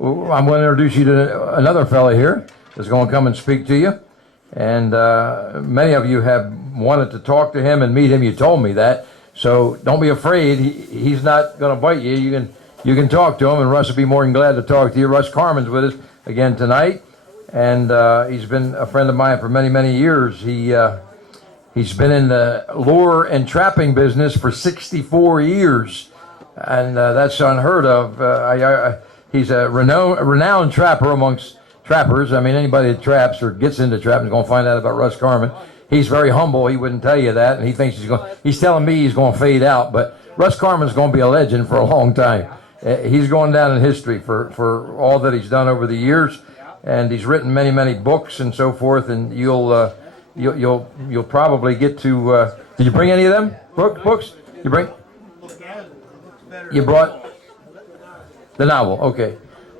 I'm going to introduce you to another fellow here that's going to come and speak to you. And many of you have wanted to talk to him and meet him. You told me that. So don't be afraid. He's not going to bite you. You can talk to him, and Russ will be more than glad to talk to you. Russ Carman's with us again tonight. And he's been a friend of mine for many, many years. He's been in the lure and trapping business for 64 years. And that's unheard of. He's a renowned trapper amongst trappers. I mean, anybody that traps or gets into trapping is going to find out about Russ Carman. He's very humble. He wouldn't tell you that, and he thinks he's telling me he's going to fade out. But Russ Carman's going to be a legend for a long time. He's going down in history for all that he's done over the years, and he's written many, many books and so forth. And you'll probably get to. Did you bring any of them books? You brought the novel.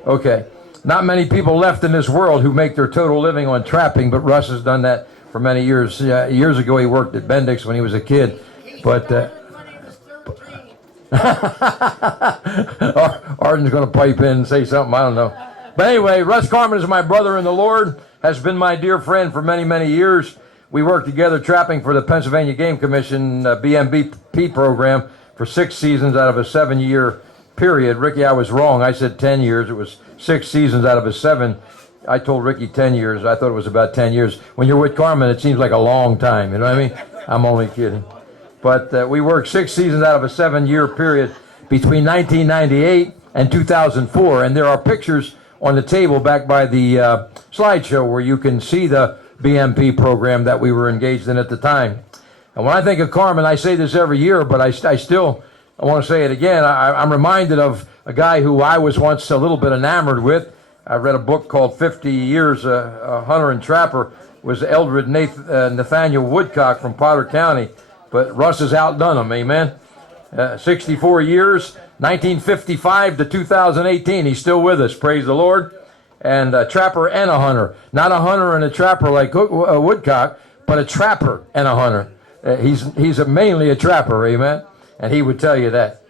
Okay. Not many people left in this world who make their total living on trapping, but Russ has done that for many years. Years ago, he worked at Bendix when he was a kid. But Arden's going to pipe in and say something. I don't know. But anyway, Russ Carman is my brother in the Lord, has been my dear friend for many, many years. We worked together trapping for the Pennsylvania Game Commission BMBP program for 6 seasons out of a 7-year period. Ricky, I was wrong. I said 10 years. It was 6 seasons out of a 7. I told Ricky 10 years. I thought it was about 10 years. When you're with Carman, it seems like a long time. You know what I mean? I'm only kidding. But we worked 6 seasons out of a 7-year period between 1998 and 2004. And there are pictures on the table back by the slideshow where you can see the BMP program that we were engaged in at the time. And when I think of Carman, I say this every year, but I want to say it again. I'm reminded of a guy who I was once a little bit enamored with. I read a book called 50 Years a Hunter and Trapper. It was Eldred Nathaniel Woodcock from Potter County. But Russ has outdone him, amen? 64 years, 1955 to 2018. He's still with us, praise the Lord. And a trapper and a hunter. Not a hunter and a trapper like Woodcock, but a trapper and a hunter. He's mainly a trapper, amen? And he would tell you that.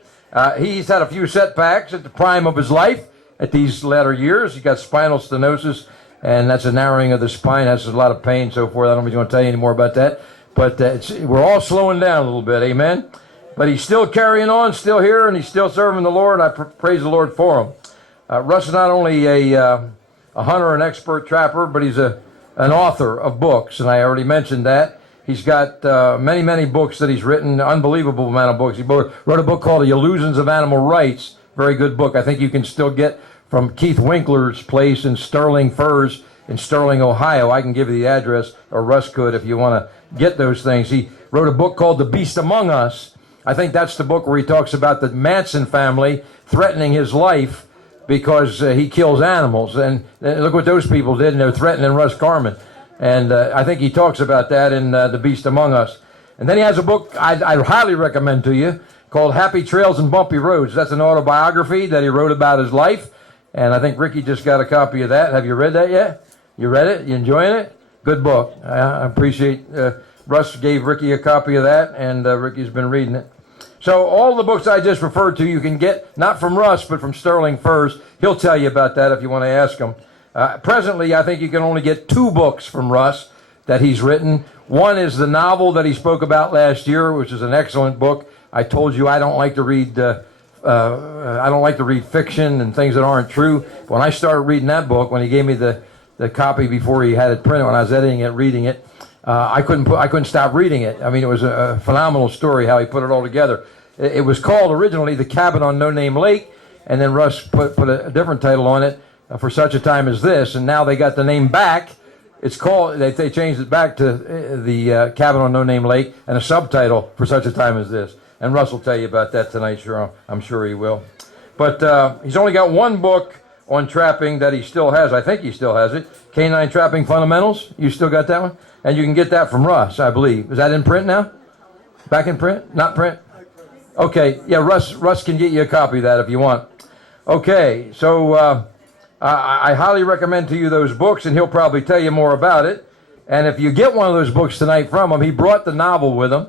He's had a few setbacks at the prime of his life at these latter years. He got spinal stenosis, and that's a narrowing of the spine. That's a lot of pain and so forth. I don't know if he's going to tell you any more about that. But we're all slowing down a little bit, amen? But he's still carrying on, still here, and he's still serving the Lord. I praise the Lord for him. Russ is not only a hunter and expert trapper, but he's an author of books, and I already mentioned that. He's got many, many books that he's written, unbelievable amount of books. He wrote a book called The Illusions of Animal Rights, very good book. I think you can still get from Keith Winkler's place in Sterling Firs in Sterling, Ohio. I can give you the address, or Russ could if you want to get those things. He wrote a book called The Beast Among Us. I think that's the book where he talks about the Manson family threatening his life because he kills animals. And look what those people did, and they're threatening Russ Carman. And I think he talks about that in The Beast Among Us. And then he has a book I highly recommend to you called Happy Trails and Bumpy Roads. That's an autobiography that he wrote about his life. And I think Ricky just got a copy of that. Have you read that yet? You read it? You enjoying it? Good book. I appreciate Russ gave Ricky a copy of that, and Ricky's been reading it. So all the books I just referred to you can get, not from Russ, but from Sterling Firs. He'll tell you about that if you want to ask him. Presently, I think you can only get 2 books from Russ that he's written. One is the novel that he spoke about last year, which is an excellent book. I told you I don't like to read fiction and things that aren't true. But when I started reading that book, when he gave me the copy before he had it printed, when I was editing it, reading it, I couldn't stop reading it. I mean, it was a phenomenal story how he put it all together. It was called originally The Cabin on No Name Lake, and then Russ put a different title on it, For Such a Time as This, and now they got the name back. It's called, they changed it back to The Cabin on No Name Lake, and a subtitle, For Such a Time as This. And Russ will tell you about that tonight, sure. I'm sure he will. But he's only got one book on trapping that he still has. I think he still has it. Canine Trapping Fundamentals. You still got that one? And you can get that from Russ, I believe. Is that in print now? Back in print? Not print? Okay. Yeah, Russ can get you a copy of that if you want. Okay. So I highly recommend to you those books, and he'll probably tell you more about it. And if you get one of those books tonight from him, he brought the novel with him.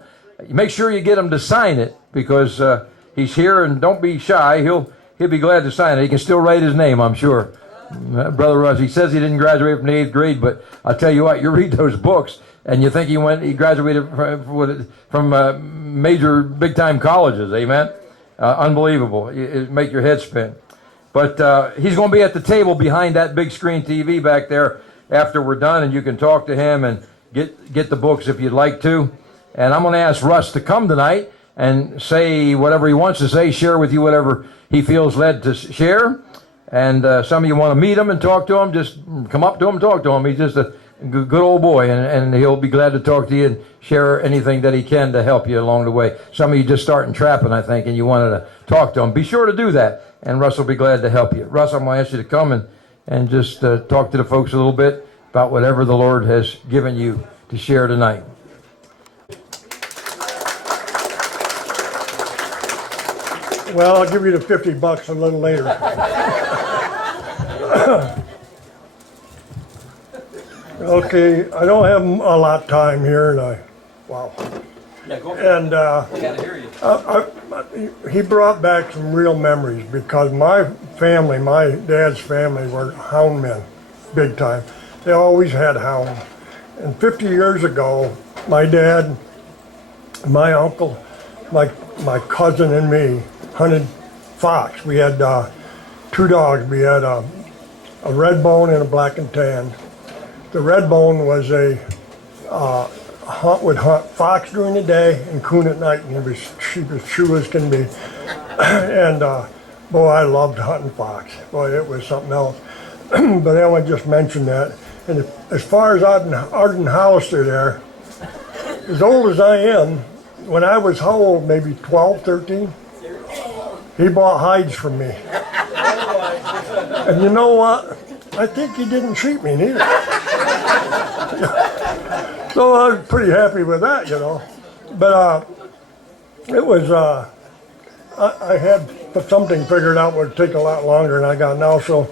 Make sure you get him to sign it, because he's here, and don't be shy. he'll be glad to sign it. He can still write his name, I'm sure. Brother Russ, he says he didn't graduate from the 8th grade, but I'll tell you what, you read those books, and you think he graduated from major big-time colleges, amen? Unbelievable. It make your head spin. But he's going to be at the table behind that big screen TV back there after we're done, and you can talk to him and get the books if you'd like to. And I'm going to ask Russ to come tonight and say whatever he wants to say, share with you whatever he feels led to share. And some of you want to meet him and talk to him, just come up to him and talk to him. He's just a good old boy, and he'll be glad to talk to you and share anything that he can to help you along the way. Some of you just starting trapping, I think, and you wanted to talk to him. Be sure to do that, and Russ will be glad to help you. Russ, I'm going to ask you to come and just talk to the folks a little bit about whatever the Lord has given you to share tonight. Well, I'll give you the $50 a little later. Okay, I don't have a lot of time here, and wow. Yeah, go ahead. And We got to hear you. he brought back some real memories because my family, my dad's family, were hound men, big time. They always had hounds. And 50 years ago, my dad, my uncle, my cousin, and me hunted fox. We had 2 dogs. We had a red bone and a black and tan. The red bone was would hunt fox during the day and coon at night, and she was true as can be. And boy, I loved hunting fox. Boy, it was something else. But I want to just mention that. And as far as Arden Hollister there, as old as I am, when I was how old, maybe 12, 13, he bought hides from me. And you know what? I think he didn't cheat me neither. So I was pretty happy with that, you know. But it was, I had something figured out would take a lot longer than I got now, so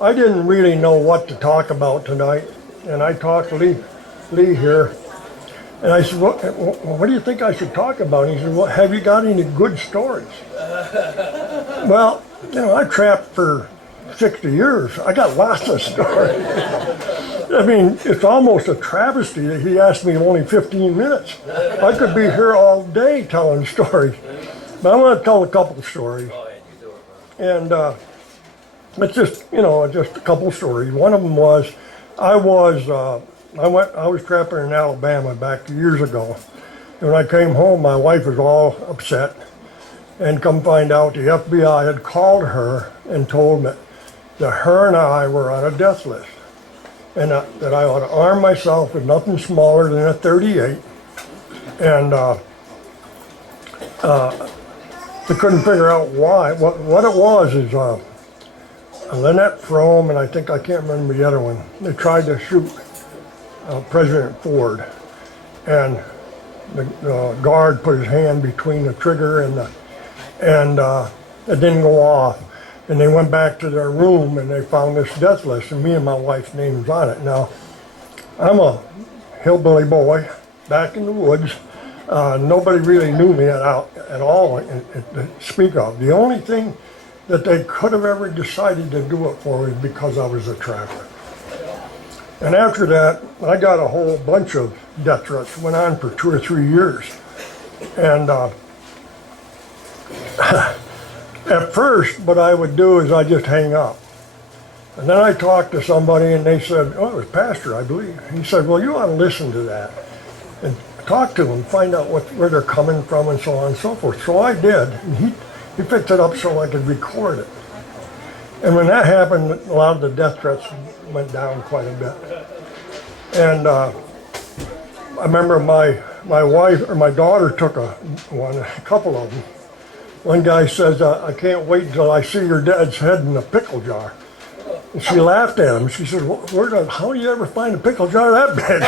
I didn't really know what to talk about tonight. And I talked to Lee here, and I said, what do you think I should talk about? And he said, well, have you got any good stories? Well, you know, I trapped for 60 years. I got lots of stories. I mean, it's almost a travesty that he asked me only 15 minutes. I could be here all day telling stories. But I want to tell a couple of stories. And it's just, you know, just a couple of stories. One of them was, I was trapping in Alabama back years ago. And when I came home, my wife was all upset. And come find out, the FBI had called her and told me that her and I were on a death list. And that I ought to arm myself with nothing smaller than a .38. And they couldn't figure out why. What it was is Lynette Frome, and I can't remember the other one. They tried to shoot President Ford, and the guard put his hand between the trigger and it didn't go off. And they went back to their room and they found this death list, and me and my wife's name's on it. Now, I'm a hillbilly boy back in the woods. Nobody really knew me at all to speak of. The only thing that they could have ever decided to do it for was because I was a trapper. And after that, I got a whole bunch of death threats. Went on for 2 or 3 years. And at first, what I would do is I just hang up. And then I talked to somebody and they said, oh, it was Pastor, I believe. He said, well, you ought to listen to that and talk to them, find out where they're coming from and so on and so forth. So I did, and he picked it up so I could record it. And when that happened, a lot of the death threats went down quite a bit. And I remember my wife, or my daughter took a couple of them. One guy says, I can't wait until I see your dad's head in a pickle jar. And she laughed at him. She said, how do you ever find a pickle jar that big?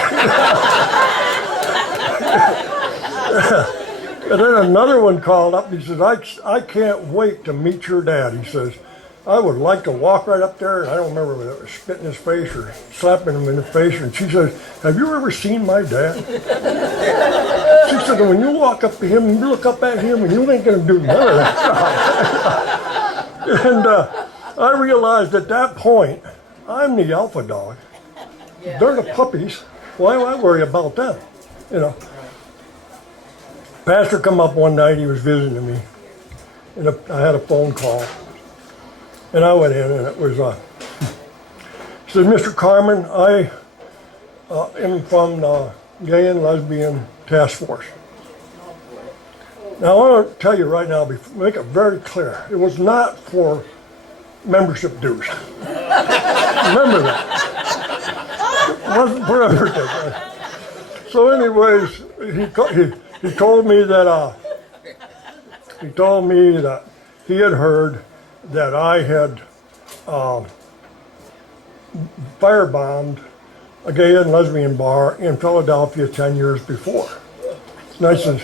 And then another one called up. He says, I can't wait to meet your dad. He says, I would like to walk right up there, and I don't remember whether it was spitting in his face or slapping him in the face. And she says, have you ever seen my dad? She said, when you walk up to him, and you look up at him, and you ain't going to do none of that stuff. And I realized at that point, I'm the alpha dog. They're the puppies. Why do I worry about them? You know. Pastor come up one night, he was visiting me. And I had a phone call. And I went in and it was, he said, Mr. Carman, I am from the Gay and Lesbian Task Force. Now I want to tell you right now, make it very clear, it was not for membership dues. Remember that. It wasn't for everything. So anyways, he told me that he had heard that I had firebombed a gay and lesbian bar in Philadelphia 10 years before. And I said,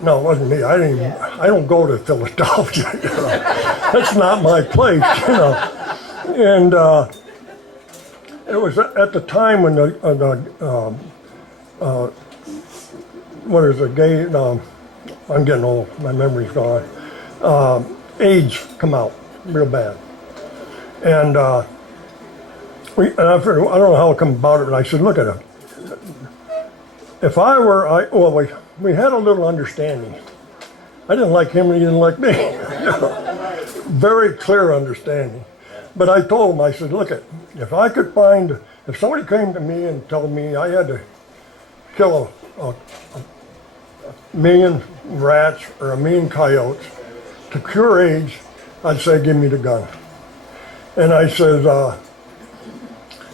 no, it wasn't me. I don't go to Philadelphia. You know? That's not my place, you know. And it was at the time when I'm getting old. My memory's gone. AIDS come out real bad, and I don't know how it come about it, but I said, look at it. If I were, we had a little understanding. I didn't like him and he didn't like me. Very clear understanding. But I told him, I said, look at, if somebody came to me and told me I had to kill a million rats or a million coyotes to cure AIDS, I'd say, give me the gun. And I said,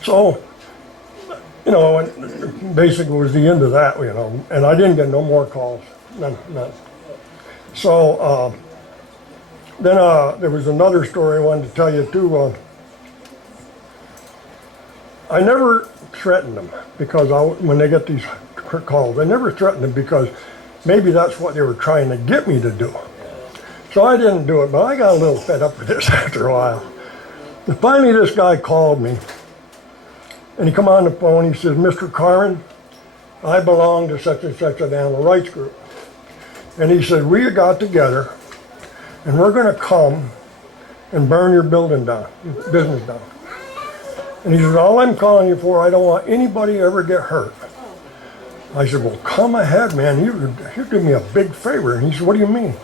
so, you know, and basically it was the end of that, you know, and I didn't get no more calls, none. So then there was another story I wanted to tell you too. I never threatened them because when they get these calls, I never threatened them because maybe that's what they were trying to get me to do. So I didn't do it, but I got a little fed up with this after a while. And finally this guy called me. And he come on the phone, he says, Mr. Carman, I belong to such and such an animal rights group. And he said, we got together and we're gonna come and burn your building down, your business down. And he said, all I'm calling you for, I don't want anybody to ever get hurt. I said, well, come ahead, man, you did me a big favor. And he said, what do you mean?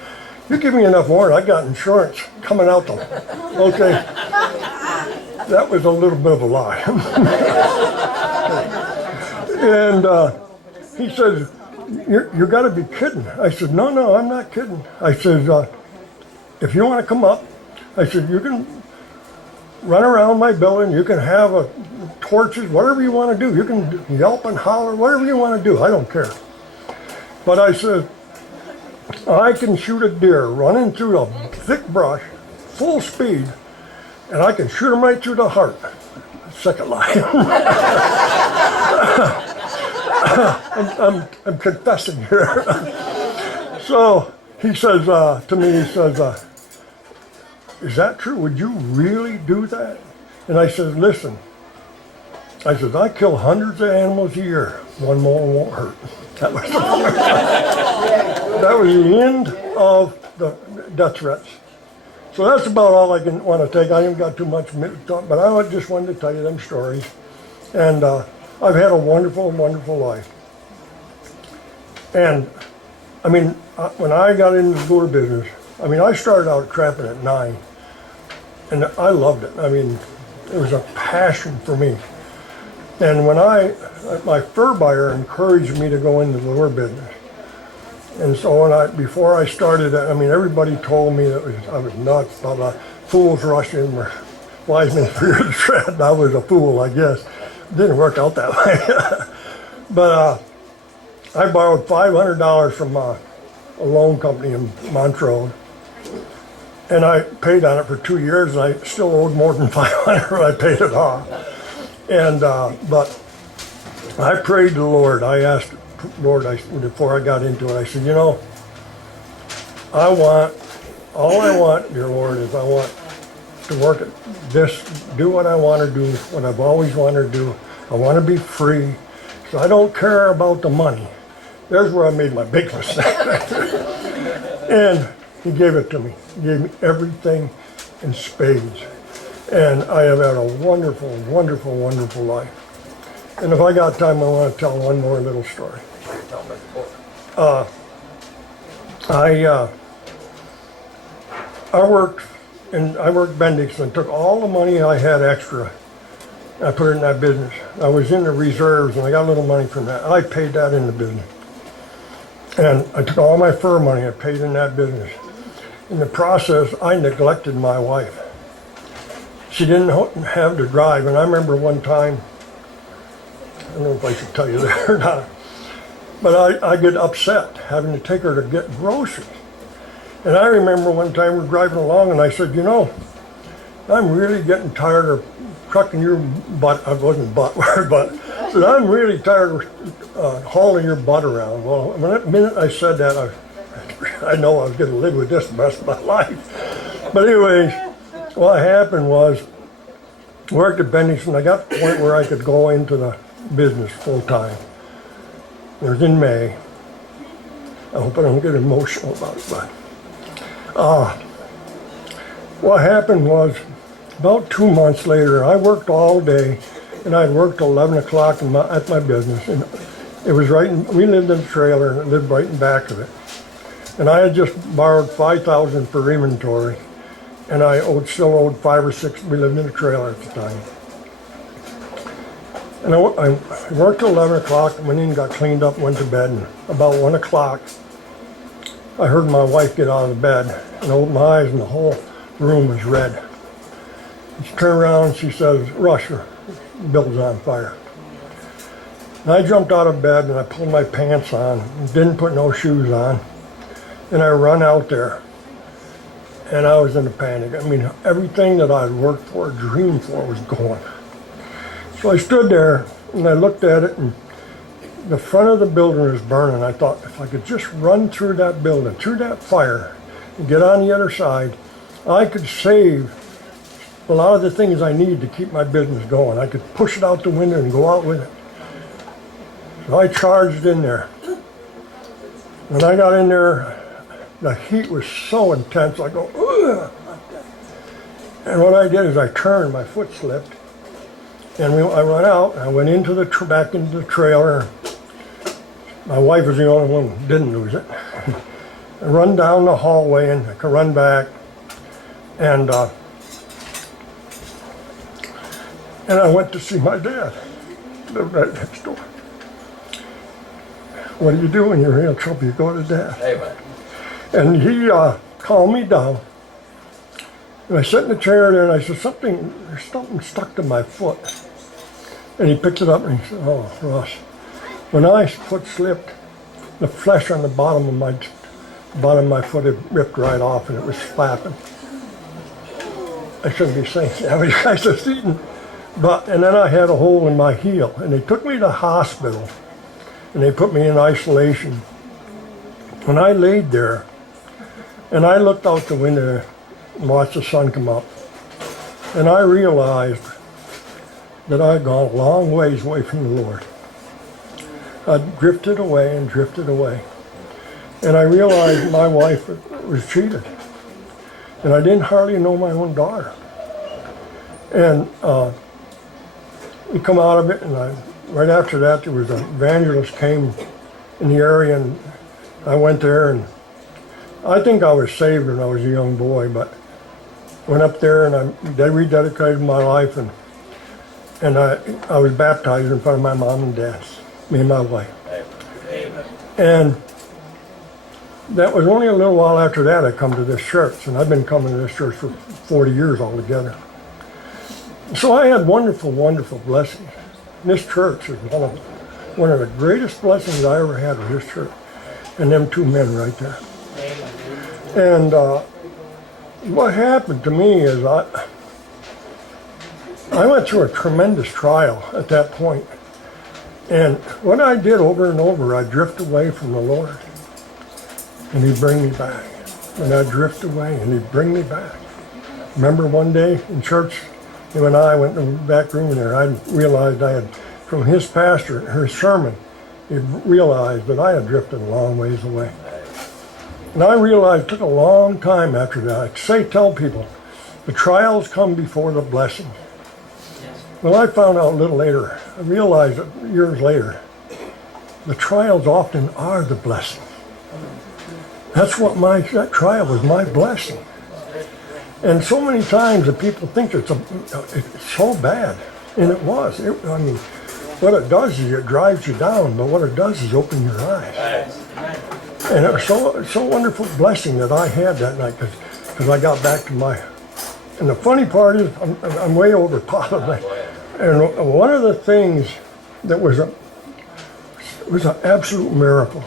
You give me enough warrant, I got insurance coming out the, okay. That was a little bit of a lie. And he says, you got to be kidding. I said, no, I'm not kidding. I said, if you want to come up, I said, you can run around my building, you can have torches, whatever you want to do. You can yelp and holler, whatever you want to do. I don't care. But I said, I can shoot a deer running through a thick brush, full speed, and I can shoot him right through the heart. Second lie. I'm confessing here. So he says to me, he says, is that true? Would you really do that? And I said, listen, I said, I kill hundreds of animals a year. One more won't hurt. That was the end of the death threats. So that's about all I want to take. I haven't got too much to talk, but I just wanted to tell you them stories. And I've had a wonderful, wonderful life. And, I mean, when I got into the lure business, I mean, I started out trapping at 9, and I loved it. I mean, it was a passion for me. And when my fur buyer encouraged me to go into the lure business. And so before I started, I mean, everybody told me that I was nuts, blah, blah, fools rushing, or wise men fear the tread. I was a fool, I guess. It didn't work out that way. But I borrowed $500 from a loan company in Montrose, and I paid on it for 2 years, and I still owed more than $500 when I paid it off. And but I prayed to the Lord. I asked Lord, before I got into it, I said, you know, all I want, dear Lord, is I want to work at this, do what I want to do, what I've always wanted to do. I want to be free, so I don't care about the money. There's where I made my big mistake. And He gave it to me. He gave me everything in spades. And I have had a wonderful, wonderful, wonderful life. And if I got time, I want to tell one more little story. I worked Bendix and took all the money I had extra. I put it in that business. I was in the reserves and I got a little money from that. I paid that in the business. And I took all my fur money I paid in that business. In the process, I neglected my wife. She didn't have to drive, and I remember one time, I don't know if I should tell you that or not, but I get upset having to take her to get groceries. And I remember one time we're driving along and I said, you know, I'm really getting tired of trucking your butt, I wasn't butt word, but I said, I'm really tired of hauling your butt around. Well, the minute I said that, I know I was going to live with this the rest of my life. But anyways, what happened was, I worked at Bendix and I got to the point where I could go into the business full time. It was in May. I hope I don't get emotional about it, but what happened was, about 2 months later, I worked all day, and I'd worked till 11 o'clock at my business, and it was we lived in a trailer, and it lived right in back of it. And I had just borrowed $5,000 for inventory, and I still owed 5 or 6. We lived in a trailer at the time. And I worked till 11 o'clock, went in, got cleaned up, went to bed, and about 1 o'clock, I heard my wife get out of the bed, and I opened my eyes, and the whole room was red. She turned around and she says, "Russ, your building's on fire." And I jumped out of bed and I pulled my pants on, didn't put no shoes on, and I run out there. And I was in a panic. I mean, everything that I'd worked for, dreamed for, was gone. So I stood there and I looked at it, and the front of the building was burning. I thought, if I could just run through that building, through that fire, and get on the other side, I could save a lot of the things I need to keep my business going. I could push it out the window and go out with it. So I charged in there. When I got in there, the heat was so intense, I go, ugh. And what I did is I turned, my foot slipped, and I ran out, and I went back into the trailer. My wife was the only one who didn't lose it. I run down the hallway and I could run back, and I went to see my dad, lived right next door. What do you do when you're in trouble? You go to Dad. Amen. And he calmed me down. And I sat in the chair there and I said, there's something stuck to my foot. And he picked it up and he said, "Oh, Russ, when my foot slipped, the flesh on the bottom of my foot had ripped right off and it was flapping." I shouldn't be saying that, but you guys are seeing. And then I had a hole in my heel, and they took me to the hospital, and they put me in isolation. When I laid there, and I looked out the window and watched the sun come up, and I realized that I had gone a long ways away from the Lord. I drifted away and drifted away. And I realized my wife was cheated. And I didn't hardly know my own daughter. And we come out of it, and right after that, there was an evangelist came in the area, and I went there, and I think I was saved when I was a young boy, but went up there and I rededicated my life, and I was baptized in front of my mom and dad, me and my wife. Amen. And that was only a little while after that I come to this church, and I've been coming to this church for 40 years altogether. So I had wonderful, wonderful blessings. This church is one of the greatest blessings I ever had with this church, and them two men right there. And what happened to me is I went through a tremendous trial at that point. And what I did over and over, I drift away from the Lord, and He'd bring me back. And I'd drift away, and He'd bring me back. Remember one day in church, him and I went in the back room there. I realized I had, from his pastor, her sermon, he realized that I had drifted a long ways away. And I realized it took a long time after that. I tell people, the trials come before the blessing. Well, I found out a little later, I realized years later, the trials often are the blessing. That's what that trial was, my blessing. And so many times that people think it's so bad, and it was. I mean, what it does is it drives you down, but what it does is open your eyes. And it was so wonderful blessing that I had that night because I got back to my. And the funny part is, I'm way over probably. And one of the things that was an absolute miracle.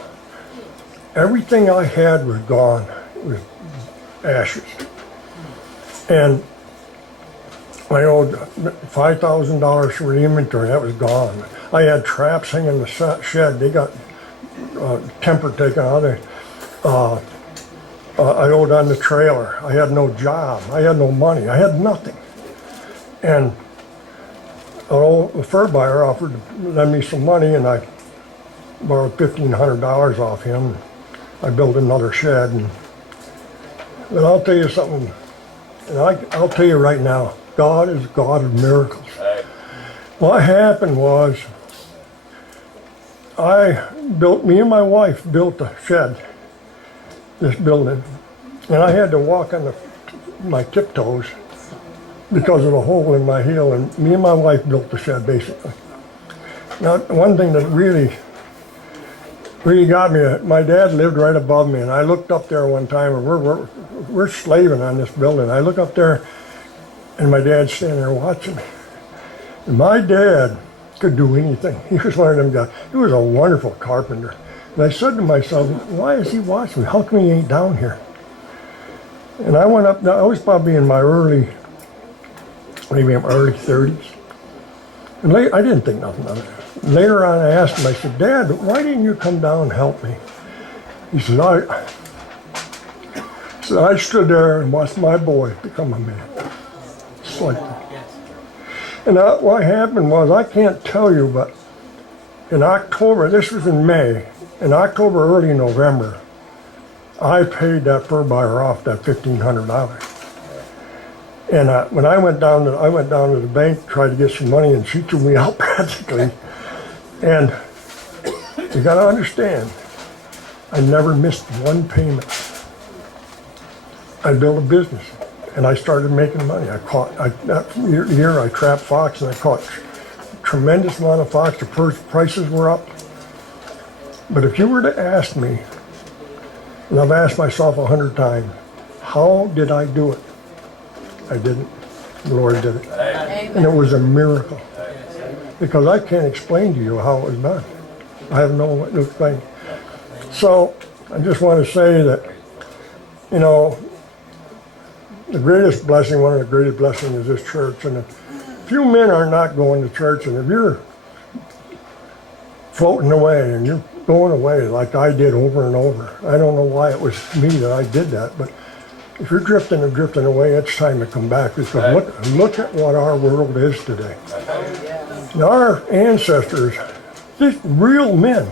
Everything I had was gone. It was ashes. And I owed $5,000 for the inventory. That was gone. I had traps hanging in the shed. They got temper taken out of it. I owed on the trailer. I had no job. I had no money. I had nothing. And the fur buyer offered to lend me some money, and I borrowed $1,500 off him. I built another shed. But I'll tell you something, and I'll tell you right now, God is a God of miracles. What happened was, me and my wife built a shed, this building, and I had to walk on my tiptoes because of the hole in my heel, and me and my wife built the shed basically. Now, one thing that really got me, my dad lived right above me, and I looked up there one time, and we're slaving on this building. I look up there, and my dad's standing there watching me. And my dad could do anything. He was one of them guys. He was a wonderful carpenter. And I said to myself, why is he watching me? How come he ain't down here? And I went up, I was probably in my early 30s. And I didn't think nothing of it. Later on, I asked him, I said, Dad, why didn't you come down and help me? He said, I stood there and watched my boy become a man. Just like that. And what happened was, I can't tell you, but in October, this was in May, in October, early November, I paid that fur buyer off that $1,500. And when I went down to the bank to try to get some money, and she threw me out practically. And you got to understand, I never missed one payment. I built a business, and I started making money. That year I trapped fox, and I caught a tremendous amount of fox. The prices were up. But if you were to ask me, and I've asked myself 100 times, how did I do it? I didn't. The Lord did it. Amen. And it was a miracle. Because I can't explain to you how it was done. I have no way to explain. So I just want to say that, you know, the greatest blessing, one of the greatest blessings is this church. And if you men are not going to church, and if you're floating away and you're going away like I did over and over, I don't know why it was me that I did that, but if you're drifting and drifting away, it's time to come back, because look at what our world is today. Now, our ancestors, these real men,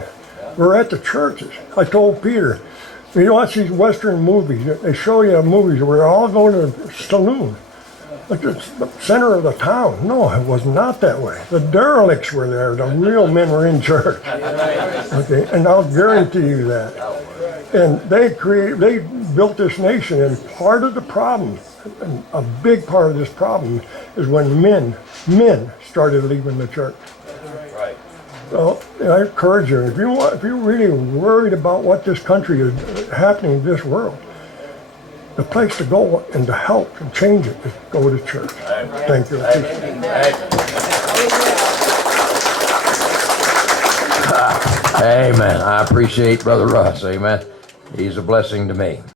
were at the churches. I told Peter, you watch these Western movies, they show you movies where they're all going to the saloon, like the center of the town. No, it was not that way. The derelicts were there. The real men were in church. Okay, and I'll guarantee you that. And they built this nation, and part of the problem, and a big part of this problem, is when men started leaving the church. Right. So I encourage you, if you're really worried about what this country is happening in this world, the place to go and to help and change it is go to church. Thank you. Amen. I appreciate Brother Russ. Amen. He's a blessing to me.